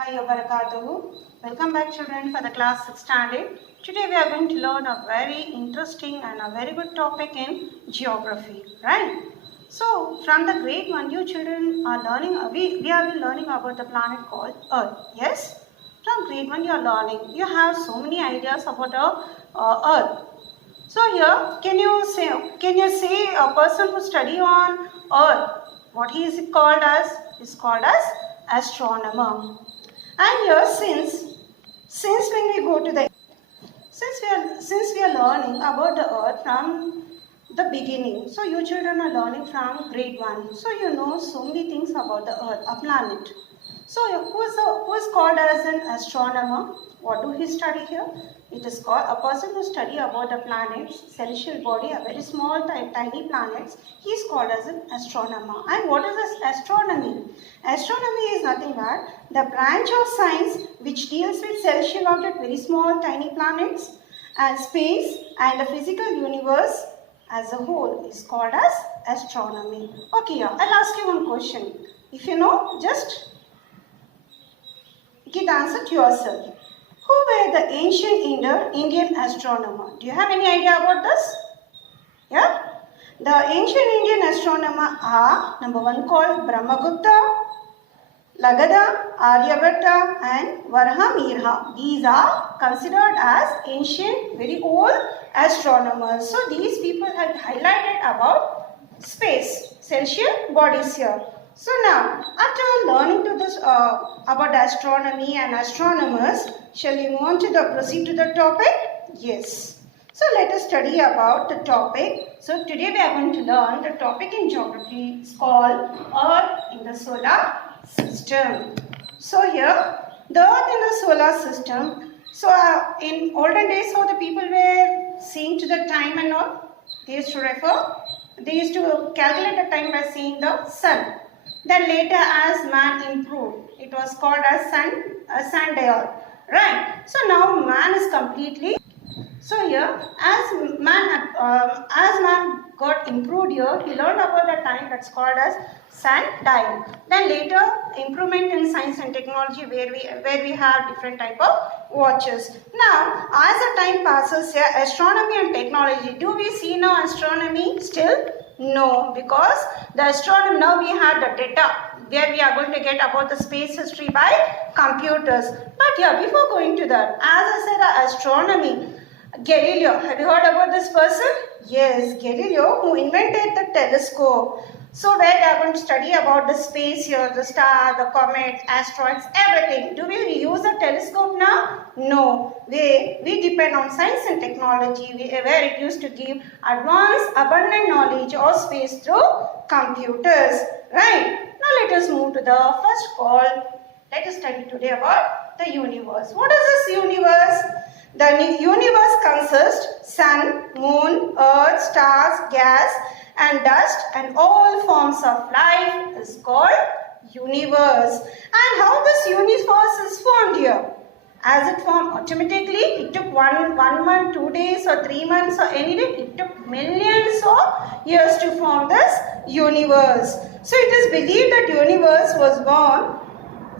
Wabarakatuh. Welcome back children for the class 6th standard. Today we are going to learn a very interesting and a very good topic in geography, right? So from the grade 1 you children are learning, we have been learning about the planet called Earth, yes? From grade 1 you are learning, you have so many ideas about Earth. So here, can you say a person who study on Earth, what he is called as? Is called as astronomer. And here, since when we go to the since we are learning about the Earth from the beginning, so you children are learning from grade 1. So you know so many things about the Earth, a planet. So who is called as an astronomer? What do he study here? It is called a person who study about the planets, celestial body, a very small tiny planets. He is called as an astronomer. And what is this astronomy? Astronomy is nothing but the branch of science which deals with celestial objects, very small tiny planets, and space and the physical universe as a whole is called as astronomy. Okay, I'll ask you one question. If you know, just give the answer to yourself. Who were the ancient Indian astronomer? Do you have any idea about this? Yeah? The ancient Indian astronomer are number 1 called Brahmagupta, Lagada, Aryabhatta and Varahamihira. These are considered as ancient, very old astronomers. So these people have highlighted about space, celestial bodies here. So now, after learning to this about astronomy and astronomers, shall we move on to proceed to the topic? Yes. So let us study about the topic. So today we are going to learn the topic in geography. It's called Earth in the Solar System. So here, the Earth in the solar system. So in olden days, how the people were seeing to the time and all, they used to calculate the time by seeing the sun. Then later as man improved, it was called as sundial, right? So now man is completely, so here as man got improved here, he learned about the time that's called as sundial. Then later improvement in science and technology where we have different type of watches. Now as the time passes here, astronomy and technology, do we see now astronomy still? No, because the astronomy, now we have the data where we are going to get about the space history by computers. But yeah, before going to that, as I said, the astronomy, Galileo, have you heard about this person? Yes, Galileo, who invented the telescope. So where they are going to study about the space here, the star, the comets, asteroids, everything. Do we use a telescope now? No. We depend on science and technology where it used to give advanced, abundant knowledge of space through computers. Right? Now let us move to the first call. Let us study today about the universe. What is this universe? The universe consists sun, moon, earth, stars, gas and dust and all forms of life is called universe. And how this universe is formed here? As it formed automatically, it took one month, 2 days or 3 months or any day, it took millions of years to form this universe. So it is believed that universe was born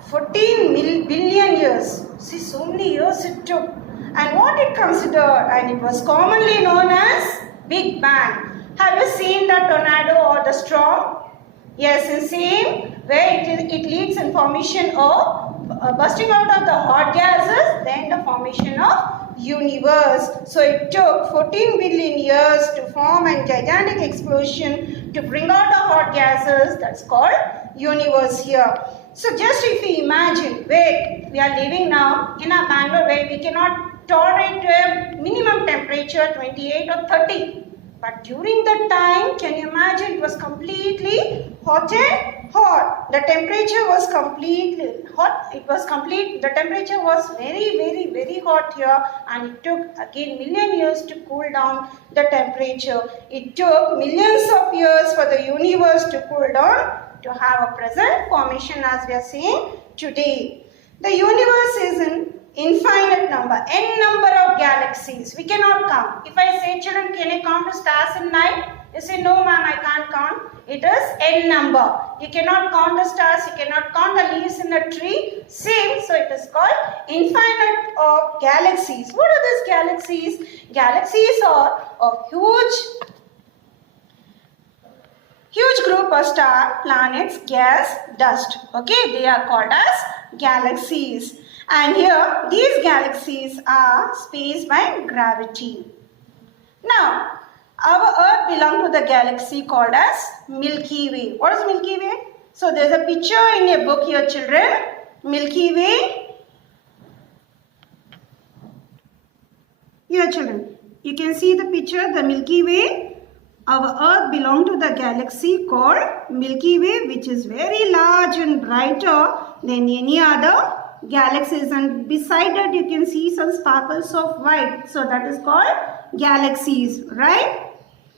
14 billion years. See, so many years it took. And what it considered, and it was commonly known as Big Bang. Have you seen the tornado or the storm? Yes, in same where it leads in formation of bursting out of the hot gases, then the formation of universe. So it took 14 billion years to form a gigantic explosion to bring out the hot gases. That's called universe here. So just if we imagine where we are living now in a Bangalore where we cannot tolerate a minimum temperature 28 or 30. But during that time, can you imagine, it was completely hot and hot. The temperature was completely hot. The temperature was very, very, very hot here. And it took again million years to cool down the temperature. It took millions of years for the universe to cool down to have a present formation as we are seeing today. The universe is in infinite number, n number of galaxies. We cannot count. If I say, children, can you count the stars in night? You say, no ma'am, I can't count. It is n number. You cannot count the stars, you cannot count the leaves in a tree. Same, so it is called infinite of galaxies. What are these galaxies? Galaxies are of huge group of star, planets, gas, dust. Okay, they are called as galaxies. And here, these galaxies are spaced by gravity. Now, our Earth belongs to the galaxy called as Milky Way. What is Milky Way? So, there is a picture in your book here, children. Milky Way. Here, children, you can see the picture, the Milky Way. Our Earth belongs to the galaxy called Milky Way, which is very large and brighter than any other galaxies, and beside that you can see some sparkles of white, so that is called galaxies, right?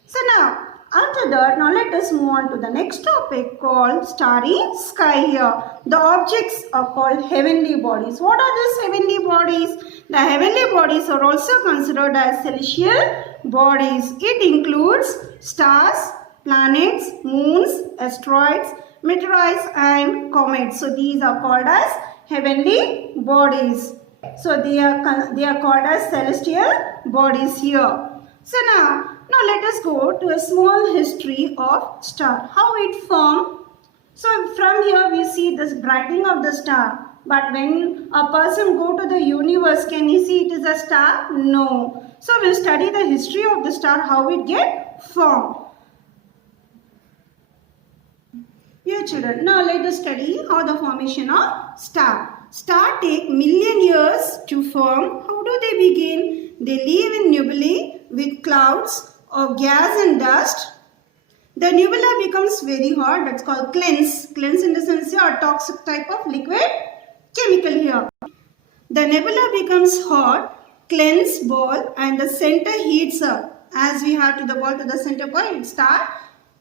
So now after that, now let us move on to the next topic called starry sky. Here the objects are called heavenly bodies. What are these heavenly bodies? The heavenly bodies are also considered as celestial bodies. It includes stars, planets, moons, asteroids, meteorites and comets. So these are called as heavenly bodies. So they are called as celestial bodies here. So now let us go to a small history of star. How it formed. So from here we see this brightening of the star. But when a person go to the universe, can he see it is a star? No. So we'll study the history of the star, how it get formed. Here children, now let us study how the formation of star. Star take million years to form. How do they begin? They live in nebulae with clouds of gas and dust. The nebula becomes very hot, that's called cleanse. Cleanse in the sense a toxic type of liquid chemical here. The nebula becomes hot, cleanse ball and the center heats up. As we have to the ball to the center point, it starts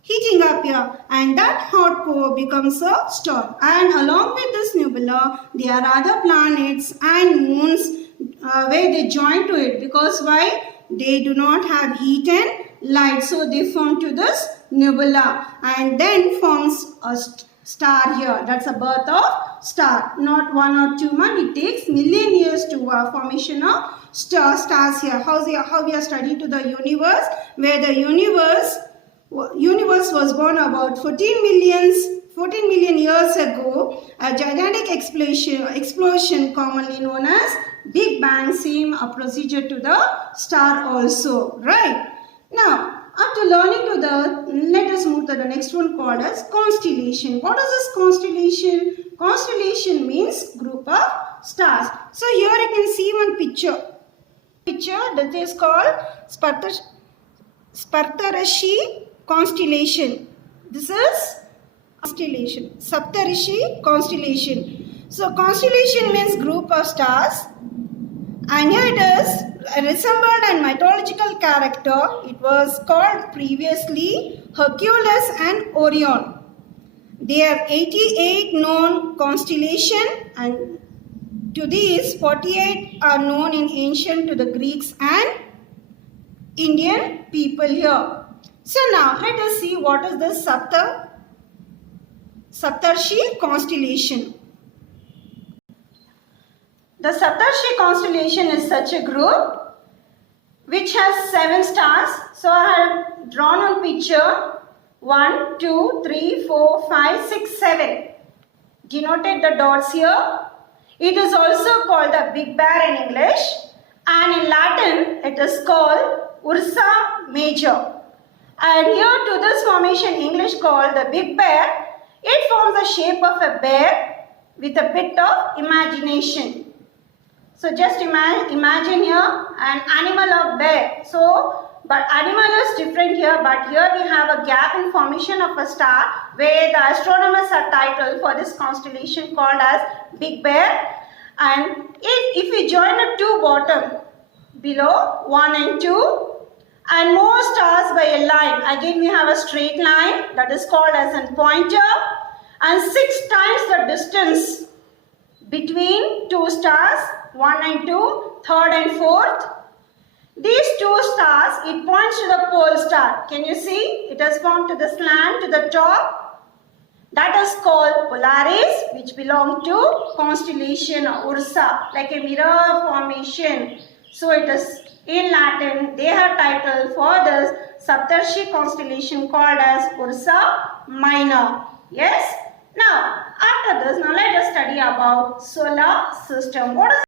heating up here, and that hot core becomes a star. And along with this nebula, there are other planets and moons where they join to it. Because why? They do not have heat and light, so they form to this nebula and then forms a star here. That's a birth of star. Not 1 or 2 months. It takes million years to formation of stars here. How we are studying to the universe, where the universe was born about 14 million years ago. A gigantic explosion commonly known as Big Bang, same a procedure to the star also, right? Now, after learning let us move to the next one called as constellation. What is this constellation? Constellation means group of stars. So here you can see one picture that is called Saptarishi constellation. This is constellation. Saptarishi constellation. So constellation means group of stars. And here it is resembled a mythological character. It was called previously Hercules and Orion. There are 88 known constellations, and to these 48 are known in ancient to the Greeks and Indian people here. So now let us see what is the Saptarshi constellation. The Saptarshi constellation is such a group which has 7 stars. So I have drawn on picture 1, 2, 3, 4, 5, 6, 7. Denoted the dots here. It is also called the Big Bear in English, and in Latin it is called Ursa Major. And here to this formation English called the Big Bear, it forms the shape of a bear with a bit of imagination. So just imagine here an animal of bear. So, but animal is different here, but here we have a gap in formation of a star where the astronomers are titled for this constellation called as Big Bear. And if we join the 2 bottom below 1 and 2 and more stars by a line, again we have a straight line that is called as a pointer, and 6 times the distance between 2 stars, 1 and 2, 3rd and 4th. These two stars, it points to the pole star. Can you see? It has formed to the slant to the top. That is called Polaris, which belong to constellation Ursa, like a mirror formation. So it is in Latin, they have title for this Saptarshi constellation called as Ursa Minor. Yes? Now, after this, now let us study about solar system. What is